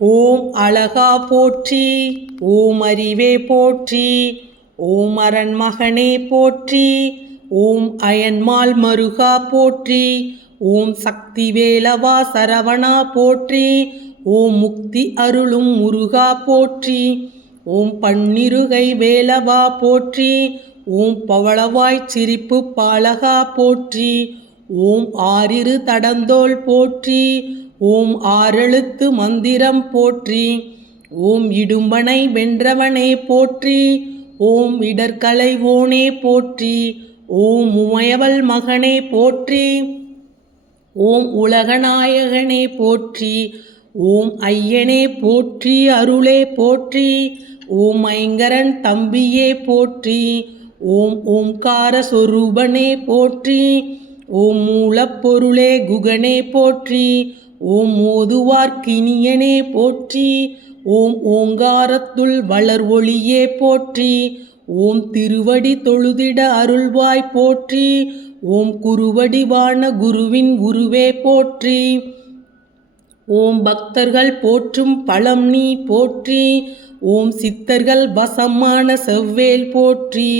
ஓம் அழகா போற்றி ஓம் அறிவே போற்றி ஓம் அரண்மகனே போற்றி ஓம் அயன்மால் மருகா போற்றி ஓம் சக்தி வேலவா சரவணா போற்றி ஓம் முக்தி அருளும் முருகா போற்றி ஓம் பன்னிருகை வேலவா போற்றி ஓம் பவளவாய் சிரிப்பு பாலகா போற்றி ஓம் ஆறிரு தடந்தோல் போற்றி ஓம் ஆறெழுத்து மந்திரம் போற்றி ஓம் இடும்பனை வென்றவனே போற்றி ஓம் இடர்களைவோனே போற்றி ஓம் உமையவள் மகனே போற்றி ஓம் உலகநாயகனே போற்றி ஓம் ஐயனே போற்றி அருளே போற்றி ஓம் ஐங்கரன் தம்பியே போற்றி ஓம் ஓம்கார சொரூபனே போற்றி ஓம் மூலப்பொருளே குகனே போற்றி ஓம் மோதுவார்க்கினியனே போற்றி ஓம் ஓங்காரத்துள் வளர் ஒளியே போற்றி ஓம் திருவடி தொழுதிட அருள்வாய் போற்றி ஓம் குருவடிவான குருவின் குருவே போற்றி. ஓம் பக்தர்கள் போற்றும் பழம் நீ போற்றி ஓம் சித்தர்கள் வசமான செவ்வேல் போற்றி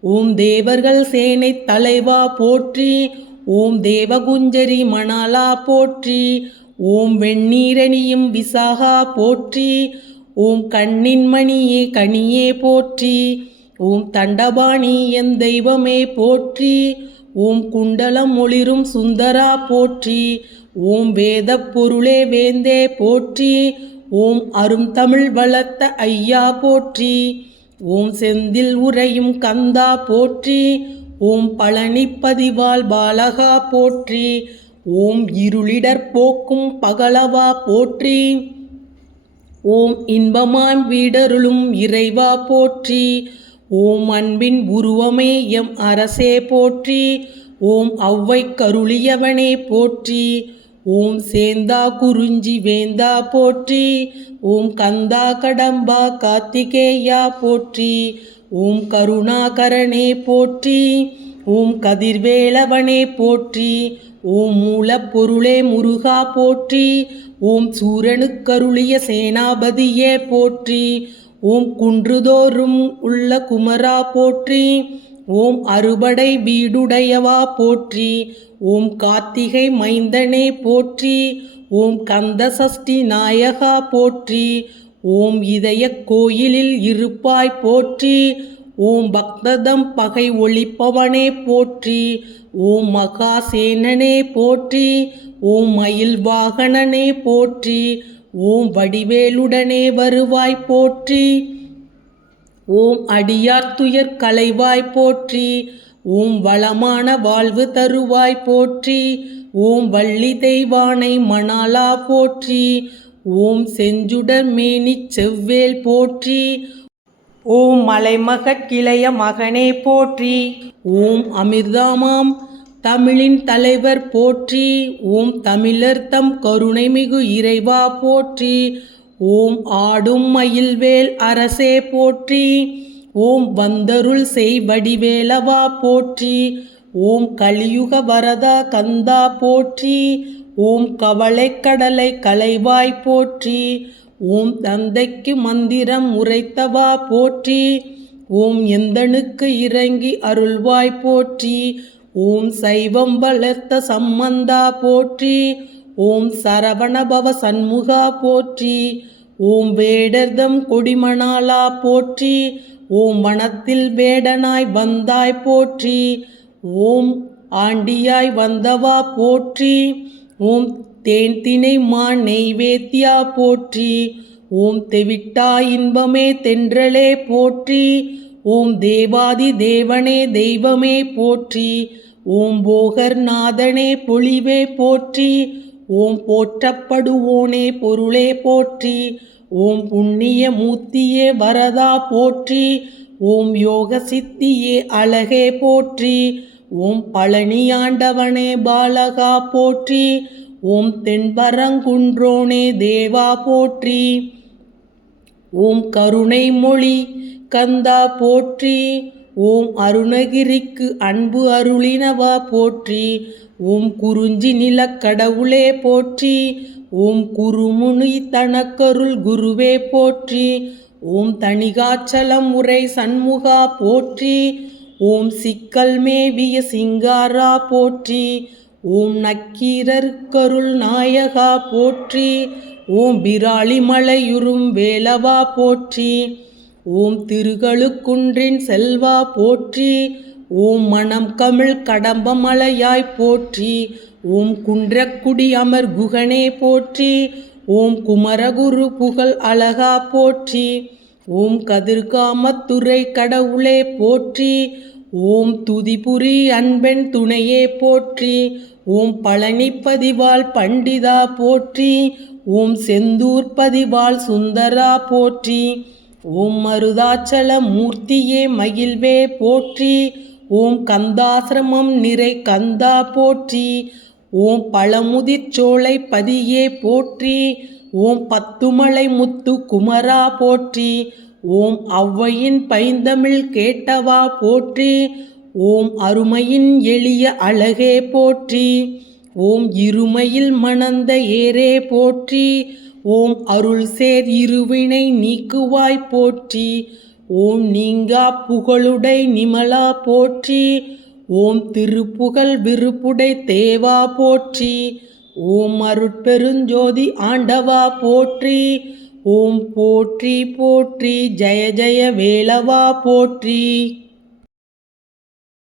ஓம் தேவர்கள் சேனை தலைவா போற்றி ஓம் தேவகுஞ்சரி மணாலா போற்றி ஓம் வெண்ணீரணியும் விசாகா போற்றி ஓம் கண்ணின் மணியே கனியே போற்றி ஓம் தண்டபாணி என் தெய்வமே போற்றி ஓம் குண்டலம் ஒளிரும் சுந்தரா போற்றி ஓம் வேத பொருளே வேந்தே போற்றி ஓம் அரும் தமிழ் வளர்த்த ஐயா போற்றி ஓம் செந்தில் உரையும் கந்தா போற்றி ஓம் பழனிப்பதிவால் பாலகா போற்றி ஓம் இருளிடர் போக்கும் பகலவா போற்றி. ஓம் இன்பமாம் வீடருளும் இறைவா போற்றி. ஓம் அன்பின் உருவமே எம் அரசே போற்றி. ஓம் ஒளவை கருளியவனே போற்றி. ஓம் சேந்தா குறிஞ்சி வேந்தா போற்றி. ஓம் கந்தா கடம்பா கார்த்திகேயா போற்றி. ஓம் கருணாகரனே போற்றி. ஓம் கதிர்வேலவனே போற்றி ஓம் மூலப்பொருளே முருகா போற்றி ஓம் சூரனுக்கருளிய சேனாபதியே போற்றி ஓம் குன்றுதோறும் உள்ள குமரா போற்றி ஓம் அறுபடை வீடுடையவா போற்றி ஓம் கார்த்திகை மைந்தனே போற்றி ஓம் கந்த சஷ்டி நாயகா போற்றி ஓம் இதய கோயிலில் இருப்பாய் போற்றி ஓம் பக்ததம் பகை ஒழிப்பவனே போற்றி ஓம் மகாசேனனே போற்றி ஓம் மயில் வாகனனே போற்றி ஓம் வடிவேலுடனே வருவாய் போற்றி ஓம் அடியார் துயர் போற்றி ஓம் வளமான வாழ்வு தருவாய் போற்றி ஓம் வள்ளி தெய்வானை மணாலா போற்றி ஓம் செஞ்சுடர் மேனிச் செவ்வேல் போற்றி ஓம் மலைமகட் கிளைய மகனே போற்றி. ஓம் அமிர்தாமாம் தமிழின் தலைவர் போற்றி. ஓம் தமிழர் தம் கருணைமிகு இறைவா போற்றி. ஓம் ஆடும் மயில்வேல் அரசே போற்றி. ஓம் வந்தருள் செய் வடிவேலவா போற்றி. ஓம் கலியுக வரதா கந்தா போற்றி. ஓம் கவலை கடலை கலைவாய் போற்றி. ஓம் தந்தைக்கு மந்திரம் உரைத்தவா போற்றி? ஓம் எந்தனுக்கு இறங்கி அருள்வாய் போற்றி? ஓம் சைவம் வளர்த்த சம்மந்தா போற்றி? ஓம் சரவணபவ சண்முகா போற்றி? ஓம் வேடர்தம் கொடிமணாலா போற்றி? ஓம் வனத்தில் வேடனாய் வந்தாய் போற்றி? ஓம் ஆண்டியாய் வந்தவா போற்றி? ஓம் தேன் தினை மான் நெய்வேத்தியா போற்றி. ஓம் தெவிட்டா இன்பமே தென்றலே போற்றி. ஓம் தேவாதி தேவனே தெய்வமே போற்றி. ஓம் போகர் நாதனே பொழிவே போற்றி. ஓம் போற்றப்படுவோனே பொருளே போற்றி. ஓம் புண்ணிய மூர்த்தியே வரதா போற்றி. ஓம் யோக சித்தியே அழகே போற்றி. ஓம் பழனியாண்டவனே பாலகா போற்றி. ஓம் தென்பரங்குன்றோனே தேவா போற்றி. ஓம் கருணை மொழி கந்தா போற்றி. ஓம் அருணகிரிக்கு அன்பு அருளினவா போற்றி. ஓம் குறிஞ்சி நிலக்கடவுளே போற்றி. ஓம் குருமுனி தனக்கருள் குருவே போற்றி. ஓம் தணிகாச்சலம் உரை சண்முகா போற்றி. ஓம் சிக்கல் மேவிய சிங்காரா போற்றி. ஓம் நக்கீரருக்கருள் நாயகா போற்றி ஓம் பிராளிமலையுறும் வேலவா போற்றி ஓம் திருகளுக்குன்றின் செல்வா போற்றி ஓம் மணம் கமிழ் கடம்பமலையாய் போற்றி ஓம் குன்றக்குடி அமர் குகனே போற்றி ஓம் குமரகுரு புகழ் அழகா போற்றி ஓம் கதிர்காமத்துறை கடவுளே போற்றி ஓம் துதிபுரி அன்பெண் துணையே போற்றி ஓம் பழனிப்பதிவாள் பண்டிதா போற்றி ஓம் செந்தூர் பதிவாள் சுந்தரா போற்றி ஓம் மருதாச்சல மூர்த்தியே மகிழ்வே போற்றி ஓம் கந்தாசிரமம் நிறை கந்தா போற்றி ஓம் பழமுதிர்ச்சோலை பதியே போற்றி ஓம் பத்துமலை முத்து குமரா போற்றி ஓம் ஔவையின் பைந்தமிழ் கேட்டவா போற்றி ஓம் அருமையின் எளிய அழகே போற்றி ஓம் இருமையில் மணந்த ஏரே போற்றி ஓம் அருள் சேர் இருவினை நீக்குவாய் போற்றி ஓம் நீங்கா புகழுடை நிமலா போற்றி ஓம் திருப்புகழ் விருப்புடை தேவா போற்றி ஓம் அருட்பெருஞ்சோதி ஆண்டவா போற்றி ஓம் போற்றி போற்றி ஜெய ஜெய வேளவா போற்றி.